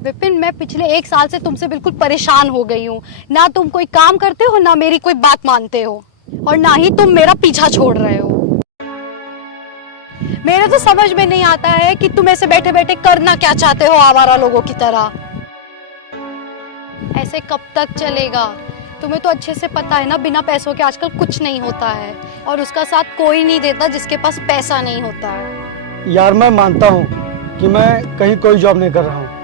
विपिन, मैं पिछले 1 साल से तुमसे बिल्कुल परेशान हो गई हूँ। ना तुम कोई काम करते हो, ना मेरी कोई बात मानते हो, और ना ही तुम मेरा पीछा छोड़ रहे हो। मेरे तो समझ में नहीं आता है कि तुम ऐसे बैठे बैठे करना क्या चाहते हो आवारा लोगों की तरह। ऐसे कब तक चलेगा? तुम्हें तो अच्छे से पता है ना, बिना पैसों के आजकल कुछ नहीं होता है, और उसका साथ कोई नहीं देता जिसके पास पैसा नहीं होता है। यार मैं मानता हूँ कि मैं कहीं कोई जॉब नहीं कर रहा हूँ,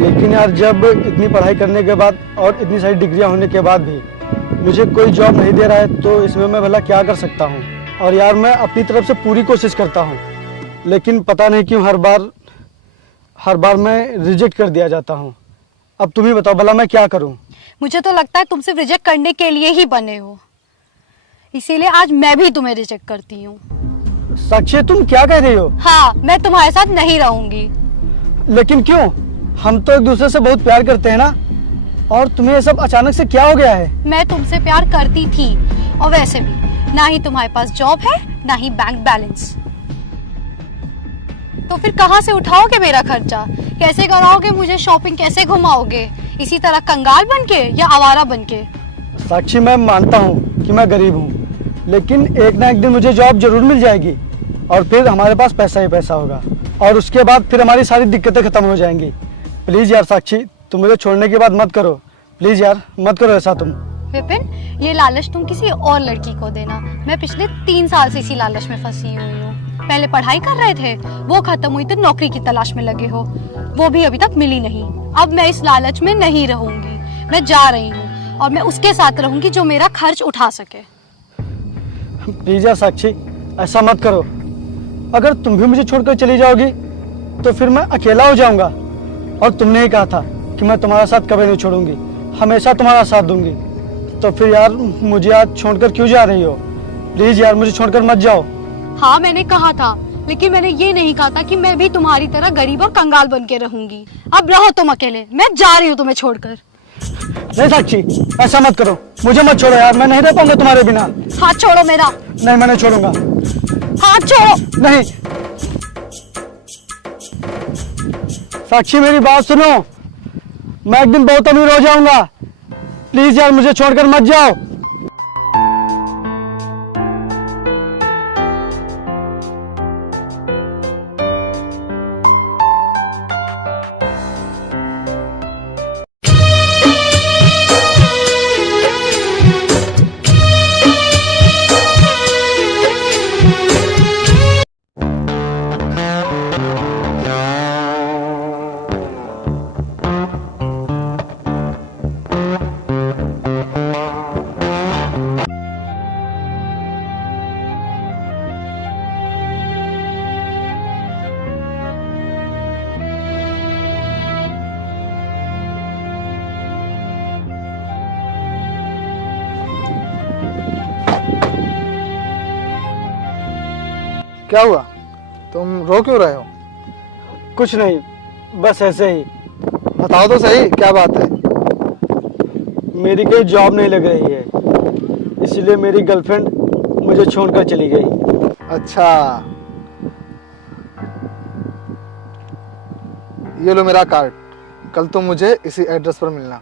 लेकिन यार जब इतनी पढ़ाई करने के बाद और इतनी सारी डिग्रियाँ होने के बाद भी मुझे कोई जॉब नहीं दे रहा है, तो इसमें मैं भला क्या कर सकता हूँ। और यार मैं अपनी तरफ से पूरी कोशिश करता हूँ, लेकिन पता नहीं क्यों हर बार मैं रिजेक्ट कर दिया जाता हूँ। अब तुम ही बताओ भला मैं क्या करूँ। मुझे तो लगता है तुम सिर्फ रिजेक्ट करने के लिए ही बने हो, इसीलिए आज मैं भी तुम्हें रिजेक्ट करती हूँ। साक्षी, तुम क्या कह रही हो? हाँ, मैं तुम्हारे साथ नहीं रहूंगी। लेकिन क्यों? हम तो एक दूसरे से बहुत प्यार करते हैं ना, और तुम्हें ये सब अचानक से क्या हो गया है? मैं तुमसे प्यार करती थी, और वैसे भी ना ही तुम्हारे पास जॉब है, ना ही बैंक बैलेंस, तो फिर कहाँ से उठाओगे मेरा खर्चा? कैसे कराओगे मुझे शॉपिंग? कैसे घुमाओगे? इसी तरह कंगाल बनके या आवारा बनके? साक्षी, मैं मानता हूँ कि मैं गरीब हूँ, लेकिन एक ना एक दिन मुझे जॉब जरूर मिल जाएगी, और फिर हमारे पास पैसा ही पैसा होगा, और उसके बाद फिर हमारी सारी दिक्कतें खत्म हो जाएंगी। प्लीज यार साक्षी, तुम मुझे छोड़ने की बात मत करो। प्लीज यार, मत करो ऐसा तुम। विपिन, ये लालच तुम किसी और लड़की को देना। मैं पिछले 3 साल से इसी लालच में फंसी हुई हूँ। पहले पढ़ाई कर रहे थे, वो खत्म हुई तो नौकरी की तलाश में लगे हो, वो भी अभी तक मिली नहीं। अब मैं इस लालच में नहीं रहूंगी, मैं जा रही हूँ, और मैं उसके साथ रहूंगी जो मेरा खर्च उठा सके। प्लीज यार साक्षी, ऐसा मत करो। अगर तुम भी मुझे छोड़कर चली जाओगी तो फिर मैं अकेला हो जाऊंगा, और तुमने ही कहा था कि मैं तुम्हारा साथ कभी नहीं छोड़ूंगी, हमेशा तुम्हारा साथ दूंगी। तो फिर यार मुझे आज छोड़कर क्यों जा रही हो? प्लीज यार, मुझे छोड़कर मत जाओ। हाँ, मैंने कहा था, लेकिन मैंने ये नहीं कहा था कि मैं भी तुम्हारी तरह गरीब और कंगाल बन के रहूंगी। अब रहो तुम अकेले, मैं जा रही हूँ तुम्हें छोड़कर। नहीं साक्षी, ऐसा मत करो, मुझे मत छोड़ो यार, मैं नहीं रह पाऊंगा तुम्हारे बिना। हाथ छोड़ो मेरा। नहीं, मैं नहीं छोड़ूंगा। हाथ छोड़ो। नहीं साक्षी, मेरी बात सुनो, मैं एक दिन बहुत अमीर हो जाऊंगा। प्लीज यार, मुझे छोड़कर मत जाओ। क्या हुआ? तुम रो क्यों रहे हो? कुछ नहीं, बस ऐसे ही। बताओ तो सही, क्या बात है? मेरी कोई जॉब नहीं लग रही है, इसलिए मेरी गर्लफ्रेंड मुझे छोड़कर चली गई। अच्छा, ये लो मेरा कार्ड, कल तुम मुझे इसी एड्रेस पर मिलना।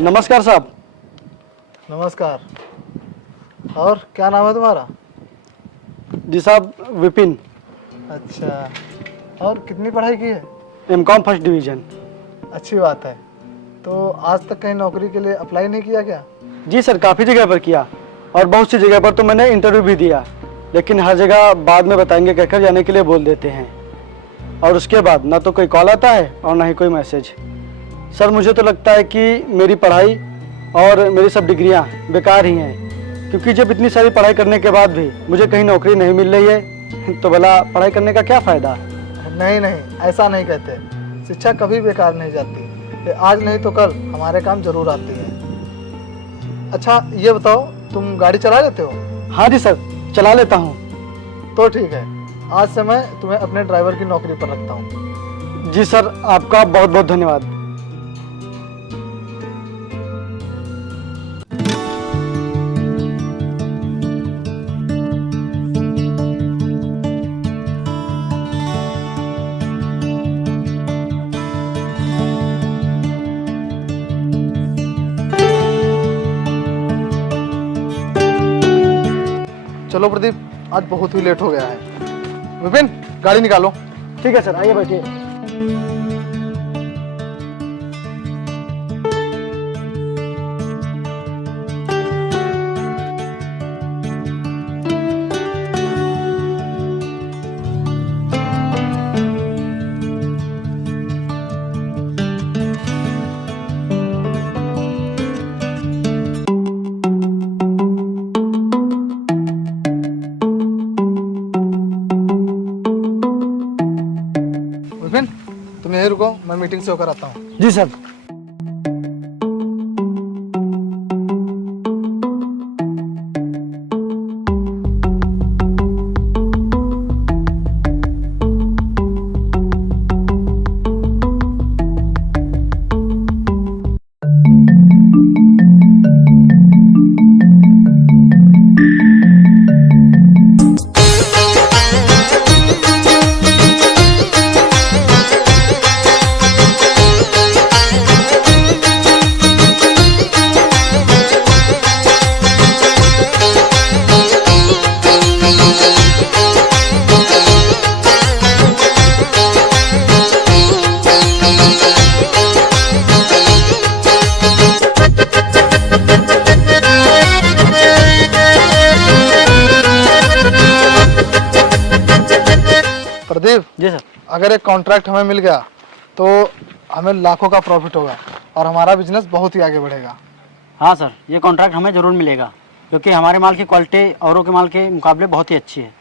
नमस्कार साहब। नमस्कार। और क्या नाम है तुम्हारा? जी साहब, विपिन। अच्छा, और कितनी पढ़ाई की है? MCom first division. अच्छी बात है। तो आज तक कहीं नौकरी के लिए अप्लाई नहीं किया क्या? जी सर, काफ़ी जगह पर किया और बहुत सी जगह पर तो मैंने इंटरव्यू भी दिया, लेकिन हर जगह बाद में बताएंगे कहकर जाने के लिए बोल देते हैं। और उसके बाद ना तो कोई कॉल आता है और ना ही कोई मैसेज। सर मुझे तो लगता है कि मेरी पढ़ाई और मेरी सब डिग्रियां बेकार ही हैं, क्योंकि जब इतनी सारी पढ़ाई करने के बाद भी मुझे कहीं नौकरी नहीं मिल रही है तो भला पढ़ाई करने का क्या फ़ायदा। नहीं नहीं, ऐसा नहीं कहते। शिक्षा कभी बेकार नहीं जाती। ये आज नहीं तो कल हमारे काम जरूर आती है। अच्छा ये बताओ, तुम गाड़ी चला लेते हो? हाँ जी सर, चला लेता हूँ। तो ठीक है, आज से मैं तुम्हें अपने ड्राइवर की नौकरी पर रखता हूँ। जी सर, आपका बहुत बहुत धन्यवाद। चलो प्रदीप, आज बहुत ही लेट हो गया है। विपिन, गाड़ी निकालो। ठीक है सर, आइए बैठिए। विपिन, तुम यहीं रुको, मैं मीटिंग से होकर आता हूँ। जी सर। प्रदीप जी सर। अगर एक कॉन्ट्रैक्ट हमें मिल गया तो हमें लाखों का प्रॉफिट होगा और हमारा बिजनेस बहुत ही आगे बढ़ेगा। हाँ सर, ये कॉन्ट्रैक्ट हमें ज़रूर मिलेगा, क्योंकि हमारे माल की क्वालिटी औरों के माल के मुकाबले बहुत ही अच्छी है।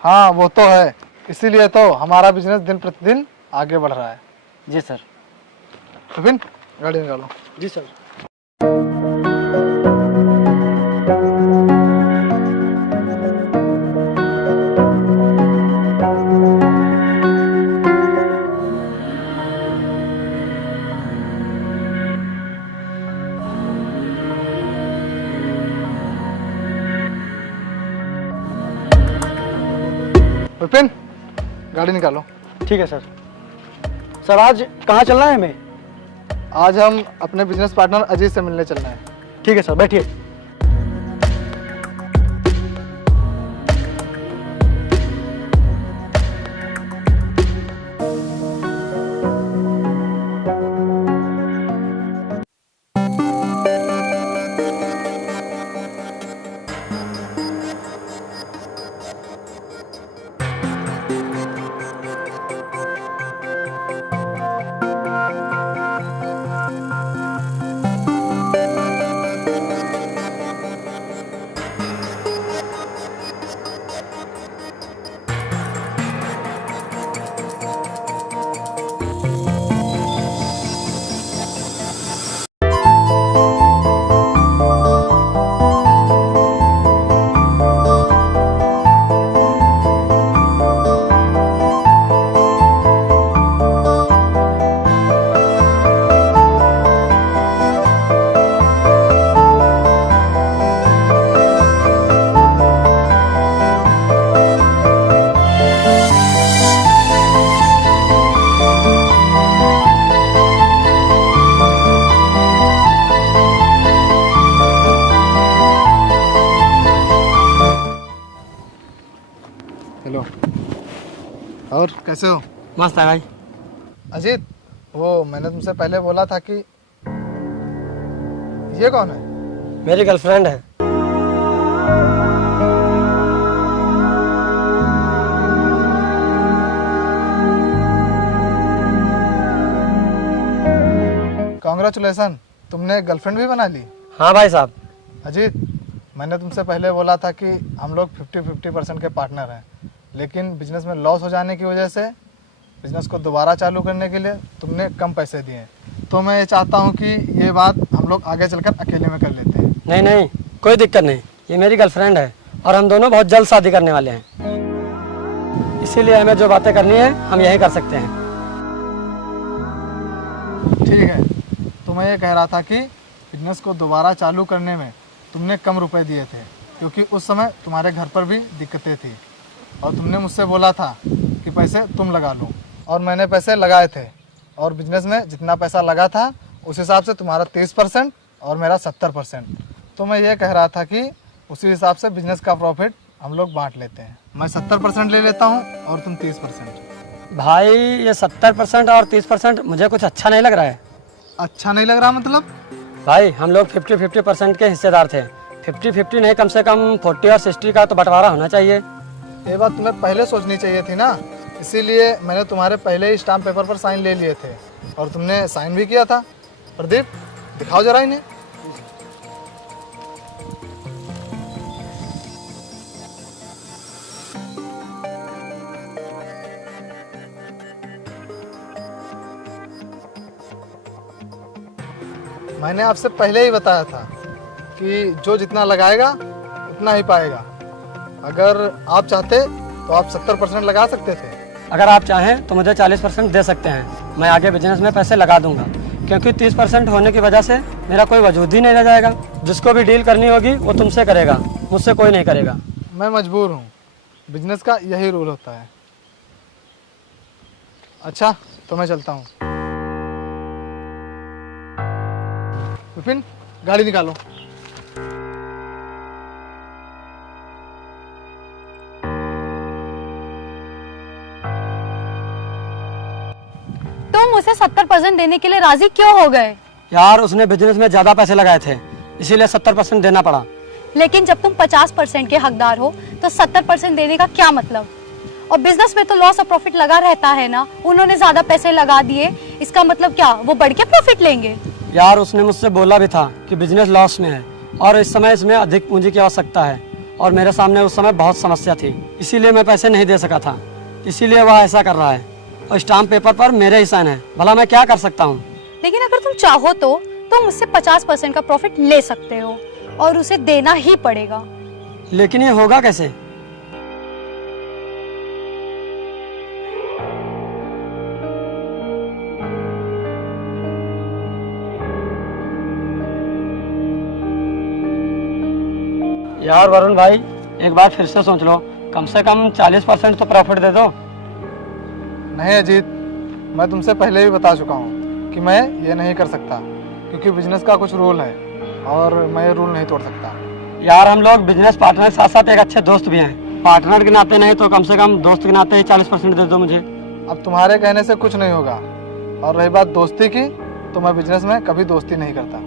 हाँ वो तो है, इसीलिए तो हमारा बिजनेस दिन प्रतिदिन आगे बढ़ रहा है। जी सर। विपिन, गाड़ी निकालो। जी सर। विपिन, गाड़ी निकालो। ठीक है सर। सर आज कहाँ चलना है हमें? आज हम अपने बिजनेस पार्टनर अजीत से मिलने चलना है। ठीक है सर, बैठिए। हेलो, और कैसे हो? मस्त है भाई। अजीत, वो मैंने तुमसे पहले बोला था कि ये कौन है? मेरी गर्लफ्रेंड है। कांग्रेचुलेसन, तुमने गर्लफ्रेंड भी बना ली। हाँ भाई साहब। अजीत, मैंने तुमसे पहले बोला था कि हम लोग 50-50% के पार्टनर हैं, लेकिन बिजनेस में लॉस हो जाने की वजह से बिजनेस को दोबारा चालू करने के लिए तुमने कम पैसे दिए। तो मैं ये चाहता हूँ कि ये बात हम लोग आगे चलकर अकेले में कर लेते हैं। नहीं नहीं, कोई दिक्कत नहीं, ये मेरी गर्लफ्रेंड है और हम दोनों बहुत जल्द शादी करने वाले हैं, इसीलिए हमें जो बातें करनी है हम यही कर सकते हैं। ठीक है, तो मैं ये कह रहा था कि बिजनेस को दोबारा चालू करने में तुमने कम रुपए दिए थे, क्योंकि उस समय तुम्हारे घर पर भी दिक्कतें थी और तुमने मुझसे बोला था कि पैसे तुम लगा लो, और मैंने पैसे लगाए थे और बिजनेस में जितना पैसा लगा था उस हिसाब से तुम्हारा 30% और मेरा 70%। तो मैं ये कह रहा था कि उसी हिसाब से बिजनेस का प्रॉफिट हम लोग बांट लेते हैं। मैं 70% ले लेता हूँ और तुम 30%। भाई ये 70% और 30% मुझे कुछ अच्छा नहीं लग रहा है। अच्छा नहीं लग रहा मतलब? भाई हम लोग 50-50% के हिस्सेदार थे, 50-50 नहीं, कम से कम 40 और 60 का तो बंटवारा होना चाहिए। ये बात तुम्हें पहले सोचनी चाहिए थी ना, इसीलिए मैंने तुम्हारे पहले ही स्टाम्प पेपर पर साइन ले लिए थे और तुमने साइन भी किया था। प्रदीप, दिखाओ जरा इन्हें। मैंने आपसे पहले ही बताया था कि जो जितना लगाएगा उतना ही पाएगा। अगर आप चाहते तो आप 70% लगा सकते थे। अगर आप चाहें तो मुझे 40% दे सकते हैं, मैं आगे बिजनेस में पैसे लगा दूंगा, क्योंकि 30% होने की वजह से मेरा कोई वजूद ही नहीं रह जाएगा। जिसको भी डील करनी होगी वो तुमसे करेगा, मुझसे कोई नहीं करेगा। मैं मजबूर हूँ, बिजनेस का यही रूल होता है। अच्छा, तो मैं चलता हूँ। विपिन, गाड़ी निकालो। तुम उसे 70% देने के लिए राजी क्यों हो गए? यार उसने बिजनेस में ज्यादा पैसे लगाए थे, इसीलिए 70% देना पड़ा। लेकिन जब तुम 50% के हकदार हो तो 70% देने का क्या मतलब? और बिजनेस में तो लॉस और प्रॉफिट लगा रहता है ना। उन्होंने ज्यादा पैसे लगा दिए, इसका मतलब क्या वो बढ़ के प्रॉफिट लेंगे? यार उसने मुझसे बोला भी था कि बिजनेस लॉस में है और इस समय इसमें अधिक पूंजी की आवश्यकता है, और मेरे सामने उस समय बहुत समस्या थी, इसीलिए मैं पैसे नहीं दे सका था, इसीलिए वह ऐसा कर रहा है। और स्टाम्प पेपर पर मेरे ही साइन है, भला मैं क्या कर सकता हूँ? लेकिन अगर तुम चाहो तो तुम उससे 50% का प्रॉफिट ले सकते हो और उसे देना ही पड़ेगा। लेकिन ये होगा कैसे? यार वरुण भाई, एक बार फिर से सोच लो, कम से कम 40% तो प्रॉफिट दे दो। नहीं अजीत, मैं तुमसे पहले भी बता चुका हूँ कि मैं ये नहीं कर सकता, क्योंकि बिजनेस का कुछ रूल है और मैं ये रूल नहीं तोड़ सकता। यार हम लोग बिजनेस पार्टनर के साथ साथ एक अच्छे दोस्त भी हैं, पार्टनर के नाते नहीं तो कम से कम दोस्त के नाते ही 40% दे दो मुझे। अब तुम्हारे कहने से कुछ नहीं होगा, और रही बात दोस्ती की, तो मैं बिजनेस में कभी दोस्ती नहीं करता।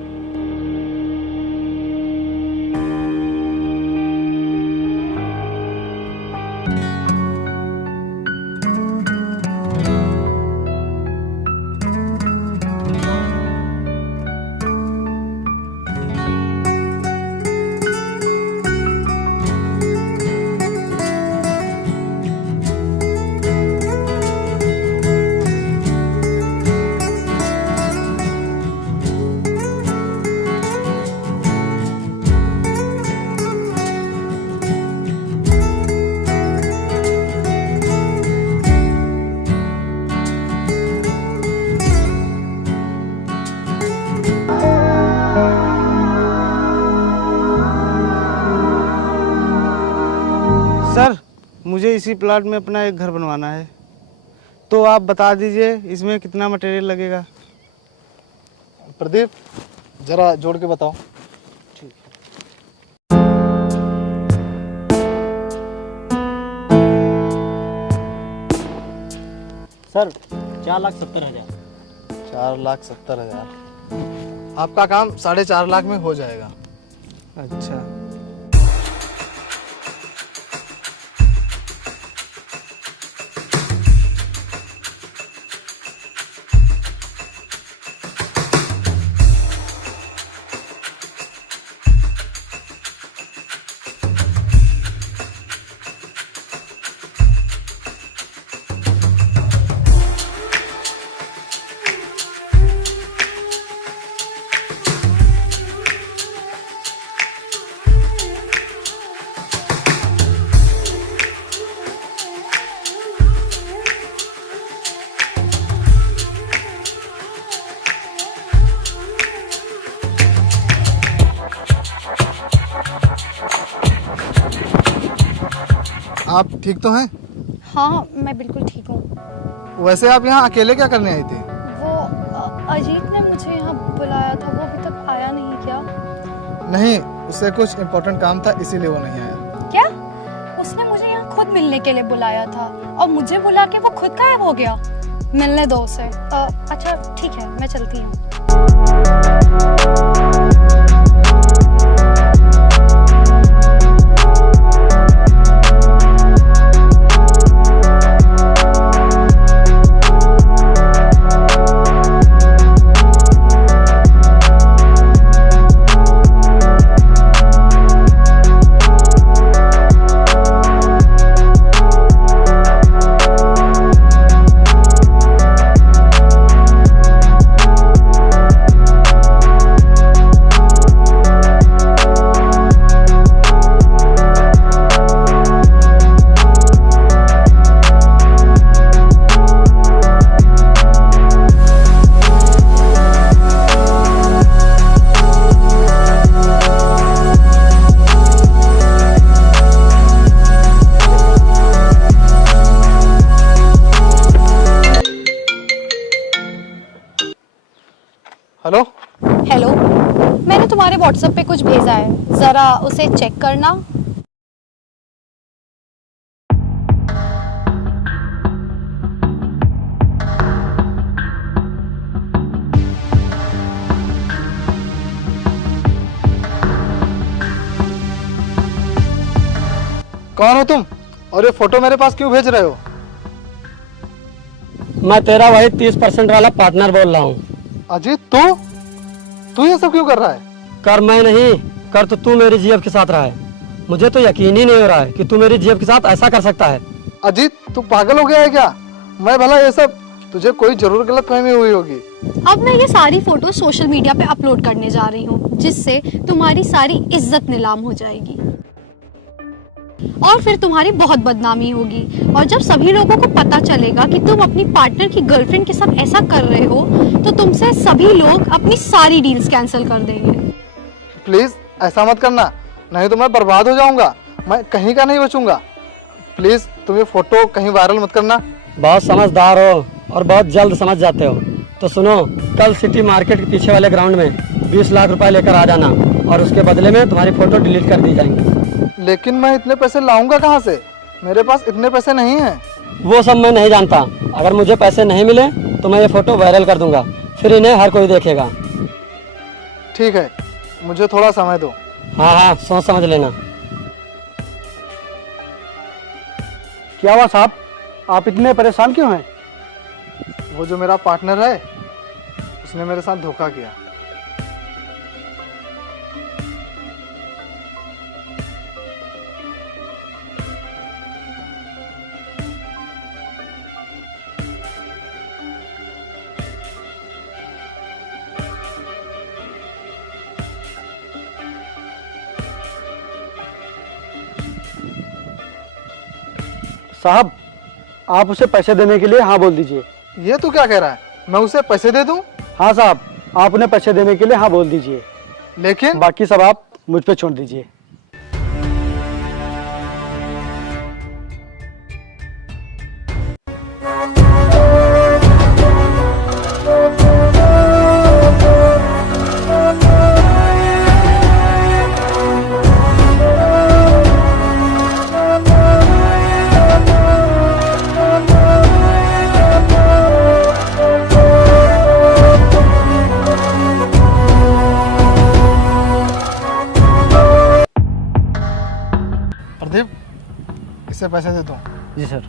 सर, मुझे इसी प्लाट में अपना एक घर बनवाना है, तो आप बता दीजिए इसमें कितना मटेरियल लगेगा। प्रदीप, जरा जोड़ के बताओ। सर 4,70,000। 4,70,000। आपका काम 4.5 लाख में हो जाएगा। अच्छा। आप ठीक तो हैं? हाँ मैं बिल्कुल ठीक हूँ। वैसे आप यहाँ अकेले क्या करने आई थी? वो अजीत ने मुझे यहाँ बुलाया था, वो अभी तक आया नहीं क्या? नहीं, उससे कुछ इम्पोर्टेंट काम था इसीलिए वो नहीं आया। क्या? उसने मुझे यहाँ खुद मिलने के लिए बुलाया था और मुझे बुला के वो खुद गायब हो गया। मिलने दो उसे। अच्छा ठीक है, मैं चलती हूँ। हेलो। हेलो, मैंने तुम्हारे व्हाट्सएप पे कुछ भेजा है, जरा उसे चेक करना। कौन हो तुम और ये फोटो मेरे पास क्यों भेज रहे हो? मैं तेरा वही 30% वाला पार्टनर बोल रहा हूँ। अजीत, तू ये सब क्यों कर रहा है? कर मैं नहीं, कर तो तू मेरी जीएफ के साथ रहा है। मुझे तो यकीन ही नहीं हो रहा है कि तू मेरी जीएफ के साथ ऐसा कर सकता है। अजीत, तू पागल हो गया है क्या? मैं भला ये सब, तुझे कोई जरूर गलतफहमी हुई होगी। अब मैं ये सारी फोटो सोशल मीडिया पे अपलोड करने जा रही हूँ, जिससे तुम्हारी सारी इज्जत नीलाम हो जाएगी और फिर तुम्हारी बहुत बदनामी होगी। और जब सभी लोगों को पता चलेगा कि तुम अपनी पार्टनर की गर्लफ्रेंड के साथ ऐसा कर रहे हो, तो तुमसे सभी लोग अपनी सारी डील्स कैंसिल कर देंगे। प्लीज ऐसा मत करना, नहीं तो मैं बर्बाद हो जाऊंगा। मैं कहीं का नहीं बचूंगा। प्लीज तुम ये फोटो कहीं वायरल मत करना। बहुत समझदार हो और बहुत जल्द समझ जाते हो। तो सुनो, कल सिटी मार्केट के पीछे वाले ग्राउंड में 20 लाख रुपए लेकर आ जाना और उसके बदले में तुम्हारी फोटो डिलीट कर दी जाएंगी। लेकिन मैं इतने पैसे लाऊंगा कहाँ से? मेरे पास इतने पैसे नहीं हैं। वो सब मैं नहीं जानता। अगर मुझे पैसे नहीं मिले तो मैं ये फोटो वायरल कर दूंगा, फिर इन्हें हर कोई देखेगा। ठीक है, मुझे थोड़ा समय दो। हाँ हाँ, सोच समझ लेना। क्या हुआ साहब, आप इतने परेशान क्यों हैं? वो जो मेरा पार्टनर है, उसने मेरे साथ धोखा किया। साहब, आप उसे पैसे देने के लिए हाँ बोल दीजिए। ये तू क्या कह रहा है? मैं उसे पैसे दे दूं? हाँ साहब, आप उन्हें पैसे देने के लिए हाँ बोल दीजिए। लेकिन बाकी सब आप मुझ पे छोड़ दीजिए। से पैसे दे दूँ? जी सर,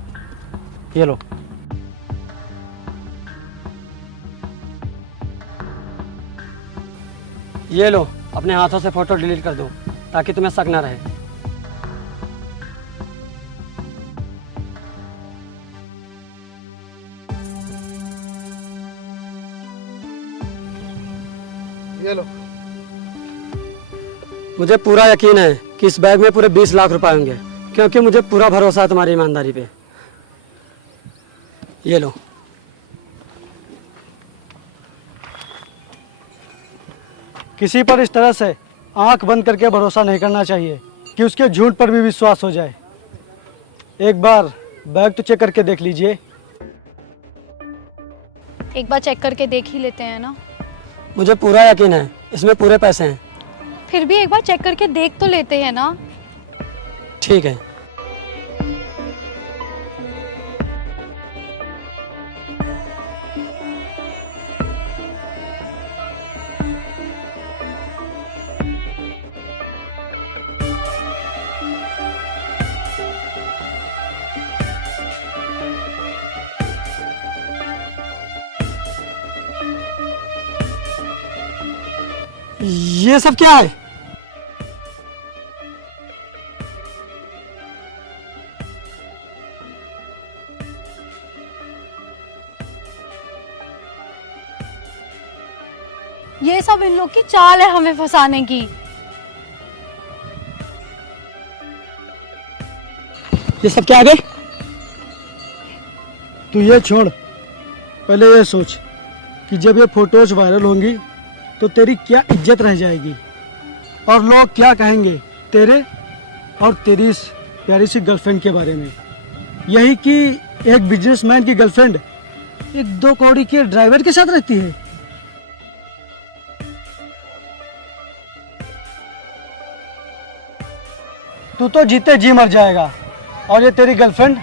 ये लो। ये लो, अपने हाथों से फोटो डिलीट कर दो ताकि तुम्हें शक ना रहे। ये लो। मुझे पूरा यकीन है कि इस बैग में पूरे 20 लाख रुपए होंगे, क्योंकि मुझे पूरा भरोसा है तुम्हारी ईमानदारी पे। ये लो। किसी पर इस तरह से आंख बंद करके भरोसा नहीं करना चाहिए कि उसके झूठ पर भी विश्वास हो जाए। एक बार बैग तो चेक करके देख लीजिए। एक बार चेक करके देख ही लेते हैं ना। मुझे पूरा यकीन है, इसमें पूरे पैसे हैं। फिर भी एक बार चेक करके देख तो लेते हैं ना। ठीक है। ये सब क्या है? ये सब इन लोग की चाल है हमें फंसाने की। ये सब क्या है बे? तू ये छोड़, पहले ये सोच कि जब ये फोटोज वायरल होंगी तो तेरी क्या इज्जत रह जाएगी और लोग क्या कहेंगे तेरे और तेरी इस प्यारी सी गर्लफ्रेंड के बारे में। यही कि एक बिजनेसमैन की गर्लफ्रेंड एक 2 कौड़ी के ड्राइवर के साथ रहती है। तू तो जीते जी मर जाएगा और ये तेरी गर्लफ्रेंड,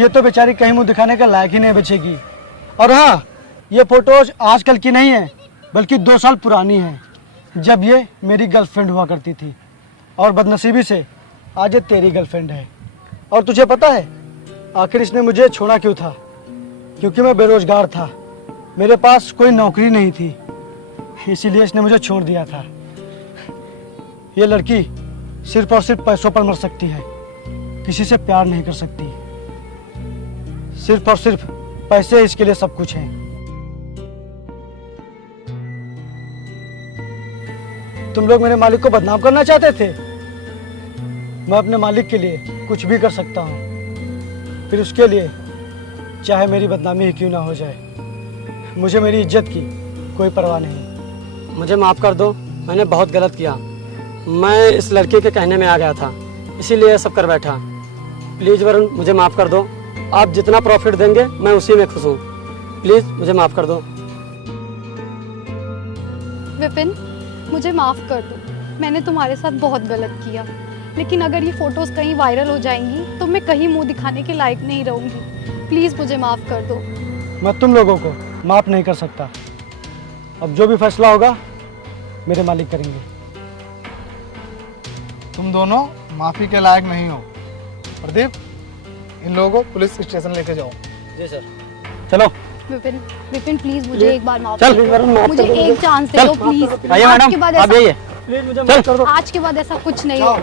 ये तो बेचारी कहीं मुंह दिखाने का लायक ही नहीं बचेगी। और हाँ, ये फोटोज आजकल की नहीं है बल्कि 2 साल पुरानी है, जब ये मेरी गर्लफ्रेंड हुआ करती थी और बदनसीबी से आज ये तेरी गर्लफ्रेंड है। और तुझे पता है आखिर इसने मुझे छोड़ा क्यों था? क्योंकि मैं बेरोजगार था, मेरे पास कोई नौकरी नहीं थी, इसीलिए इसने मुझे छोड़ दिया था। ये लड़की सिर्फ और सिर्फ पैसों पर मर सकती है, किसी से प्यार नहीं कर सकती। सिर्फ और सिर्फ पैसे इसके लिए सब कुछ हैं। तुम लोग मेरे मालिक को बदनाम करना चाहते थे। मैं अपने मालिक के लिए कुछ भी कर सकता हूँ, फिर उसके लिए चाहे मेरी बदनामी ही क्यों ना हो जाए। मुझे मेरी इज्जत की कोई परवाह नहीं। मुझे माफ़ कर दो, मैंने बहुत गलत किया। मैं इस लड़के के कहने में आ गया था, इसीलिए ये सब कर बैठा। प्लीज़ वरुण, मुझे माफ़ कर दो। आप जितना प्रॉफिट देंगे मैं उसी में खुश हूँ। प्लीज़ मुझे माफ़ कर दो। विपिन, मुझे माफ़ कर दो, मैंने तुम्हारे साथ बहुत गलत किया। लेकिन अगर ये फोटोज कहीं वायरल हो जाएंगी तो मैं कहीं मुंह दिखाने के लायक नहीं रहूँगी। प्लीज़ मुझे माफ़ कर दो। मैं तुम लोगों को माफ़ नहीं कर सकता। अब जो भी फैसला होगा मेरे मालिक करेंगे। तुम दोनों माफ़ी के लायक नहीं हो। प्रदीप, इन लोगों को पुलिस स्टेशन लेके जाओ। जी सर। चलो। विपिन, विपिन प्लीज मुझे एक बार माफ चल, कर वरुण, दो। माफ मुझे कर दो। एक चांस दे चल। दो प्लीज। आइए आज के मैडम, बाद आप ऐसा, आइए। प्लीज मुझे चल। माफ कर दो। आज के बाद ऐसा कुछ नहीं हो।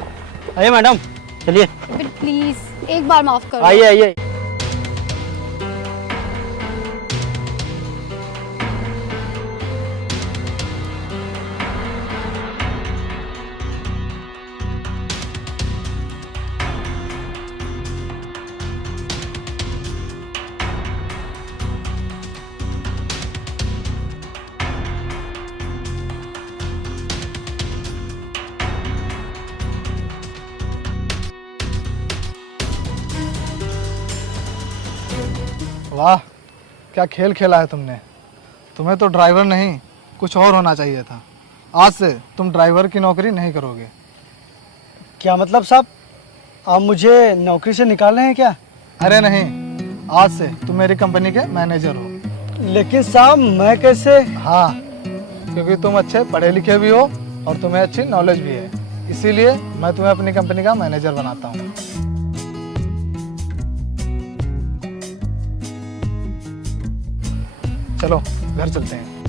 आइए मैडम, चलिए। विपिन प्लीज एक बार माफ कर दो। आइए आइए। वाह, क्या खेल खेला है तुमने। तुम्हें तो ड्राइवर नहीं कुछ और होना चाहिए था। आज से तुम ड्राइवर की नौकरी नहीं करोगे। क्या मतलब साहब, आप मुझे नौकरी से निकाल रहे हैं क्या? अरे नहीं, आज से तुम मेरी कंपनी के मैनेजर हो। लेकिन साहब मैं कैसे? हाँ, क्योंकि तुम अच्छे पढ़े लिखे भी हो और तुम्हें अच्छी नॉलेज भी है, इसीलिए मैं तुम्हें अपनी कंपनी का मैनेजर बनाता हूँ। चलो घर चलते हैं।